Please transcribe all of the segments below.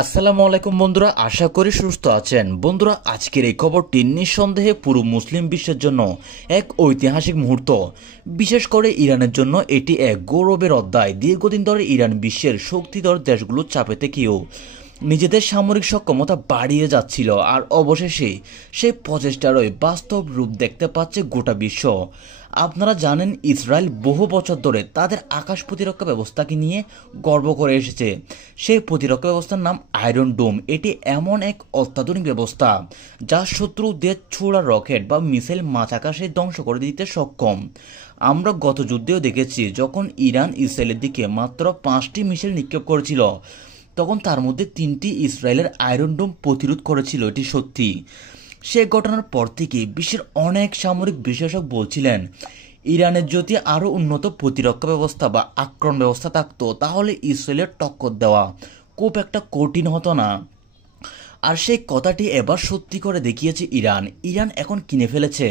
আসসালামু আলাইকুম বন্ধুরা, আশা করি সুস্থ আছেন। বন্ধুরা, আজকের এই খবরটি নিঃসন্দেহে পুরো মুসলিম বিশ্বের জন্য এক ঐতিহাসিক মুহূর্ত। বিশেষ করে ইরানের জন্য এটি এক গৌরবের অধ্যায়। দীর্ঘদিন ধরে ইরান বিশ্বের শক্তিধর দেশগুলোর চাপে থেকেও নিজেদের সামরিক সক্ষমতা বাড়িয়ে যাচ্ছিল, আর অবশেষে সেই প্রচেষ্টারই বাস্তব রূপ দেখতে পাচ্ছে গোটা বিশ্ব। আপনারা জানেন, ইসরায়েল বহু বছর ধরে তাদের আকাশ প্রতিরক্ষা ব্যবস্থাকে নিয়ে গর্ব করে এসেছে। সেই প্রতিরক্ষা ব্যবস্থার নাম আয়রন ডোম। এটি এমন এক অত্যাধুনিক ব্যবস্থা যা শত্রুদের ছোড়া রকেট বা মিসাইল মাঝ আকাশে ধ্বংস করে দিতে সক্ষম। আমরা গত যুদ্ধেও দেখেছি, যখন ইরান ইসরায়েলের দিকে মাত্র 5টি মিসাইল নিক্ষেপ করেছিল, তখন তার মধ্যে 3টি ইসরায়েলের আয়রন ডোম প্রতিরোধ করেছিল। এটি সত্যি। সে ঘটনার পর থেকে বিশ্বের অনেক সামরিক বিশ্লেষক বলছিলেন, ইরানের যদি আরও উন্নত প্রতিরক্ষা ব্যবস্থা বা আক্রমণ ব্যবস্থা থাকতো, তাহলে ইসরায়েলের টক্কর দেওয়া খুব একটা কঠিন হতো না। আর সেই কথাটি এবার সত্যি করে দেখিয়েছে ইরান। ইরান এখন কিনে ফেলেছে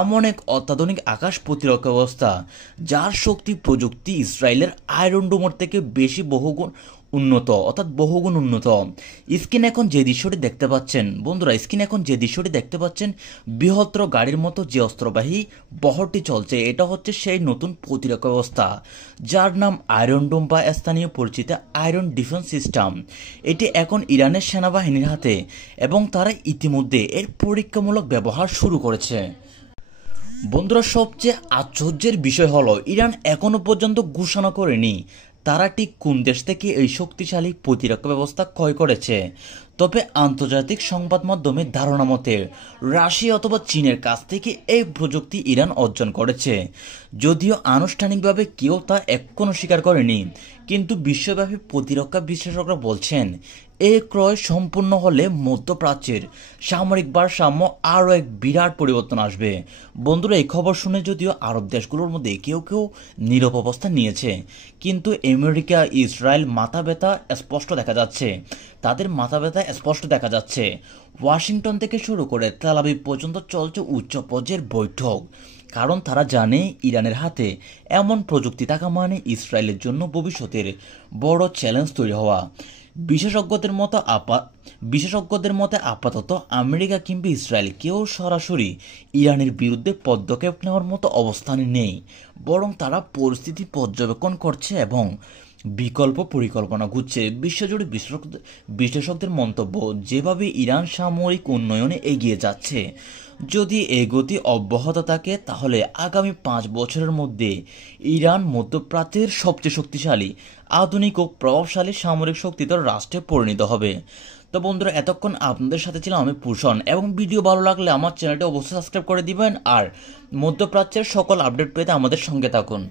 এমন এক অত্যাধুনিক আকাশ প্রতিরক্ষা ব্যবস্থা যার শক্তি প্রযুক্তি ইসরায়েলের আয়রন ডোমের থেকে বেশি বহুগুণ উন্নত, অর্থাৎ বহুগুণ উন্নত। স্ক্রিন এখন যে দৃশ্যটি দেখতে পাচ্ছেন বন্ধুরা, বৃহত্তর গাড়ির মতো যে অস্ত্রবাহী বহরটি চলছে, এটা হচ্ছে সেই নতুন প্রতিরক্ষা ব্যবস্থা যার নাম আয়রন ডোম বা স্থানীয় পরিচিত আয়রন ডিফেন্স সিস্টেম। এটি এখন ইরানের সেনাবাহিনীর হাতে এবং তারা ইতিমধ্যে এর পরীক্ষামূলক ব্যবহার শুরু করেছে। বন্ধুরা, সবচেয়ে আশ্চর্যের বিষয় হলো, ইরান এখনো পর্যন্ত ঘোষণা করেনি তারা ঠিক কোন দেশ থেকে এই শক্তিশালী প্রতিরক্ষা ব্যবস্থা ক্রয় করেছে। তবে আন্তর্জাতিক সংবাদ মাধ্যমের ধারণা মতে রাশিয়া অথবা চীনের কাছ থেকে এই প্রযুক্তি ইরান অর্জন করেছে। যদিও আনুষ্ঠানিকভাবে কেউ তা এখনো স্বীকার করেনি, কিন্তু বিশ্বব্যাপী প্রতিরক্ষা বিশ্লেষকরা বলছেন এই ক্রয় সম্পূর্ণ হলে মধ্যপ্রাচ্যের সামরিক ভারসাম্য আরও এক বিরাট পরিবর্তন আসবে। বন্ধুরা, এই খবর শুনে যদিও আরব দেশগুলোর মধ্যে কেউ কেউ নীরব অবস্থান নিয়েছে, কিন্তু আমেরিকা ইসরায়েল তাদের মাথা ব্যথা স্পষ্ট দেখা যাচ্ছে। ওয়াশিংটন থেকে শুরু করে তেল আবিব পর্যন্ত চলছে উচ্চ পর্যায়ের বৈঠক, কারণ তারা জানে ইরানের হাতে এমন প্রযুক্তি থাকা মানে ইসরায়েলের জন্য ভবিষ্যতের বড় চ্যালেঞ্জ তৈরি হওয়া। বিশেষজ্ঞদের মতে আপাতত আমেরিকা কিংবা ইসরায়েল কেউ সরাসরি ইরানের বিরুদ্ধে পদক্ষেপ নেওয়ার মতো অবস্থানে নেই, বরং তারা পরিস্থিতি পর্যবেক্ষণ করছে এবং বিকল্প পরিকল্পনা খুঁজছে। বিশ্বজুড়ে বিশ্লেষকদের মন্তব্য, যেভাবে ইরান সামরিক উন্নয়নে এগিয়ে যাচ্ছে, যদি এই গতি অব্যাহত থাকে, তাহলে আগামী 5 বছরের মধ্যে ইরান মধ্যপ্রাচ্যের সবচেয়ে শক্তিশালী, আধুনিক ও প্রভাবশালী সামরিক শক্তিধর রাষ্ট্রে পরিণত হবে। তো বন্ধুরা, এতক্ষণ আপনাদের সাথে ছিলাম আমি ভূষণ, এবং ভিডিও ভালো লাগলে আমার চ্যানেলটি অবশ্যই সাবস্ক্রাইব করে দিবেন আর মধ্যপ্রাচ্যের সকল আপডেট পেতে আমাদের সঙ্গে থাকুন।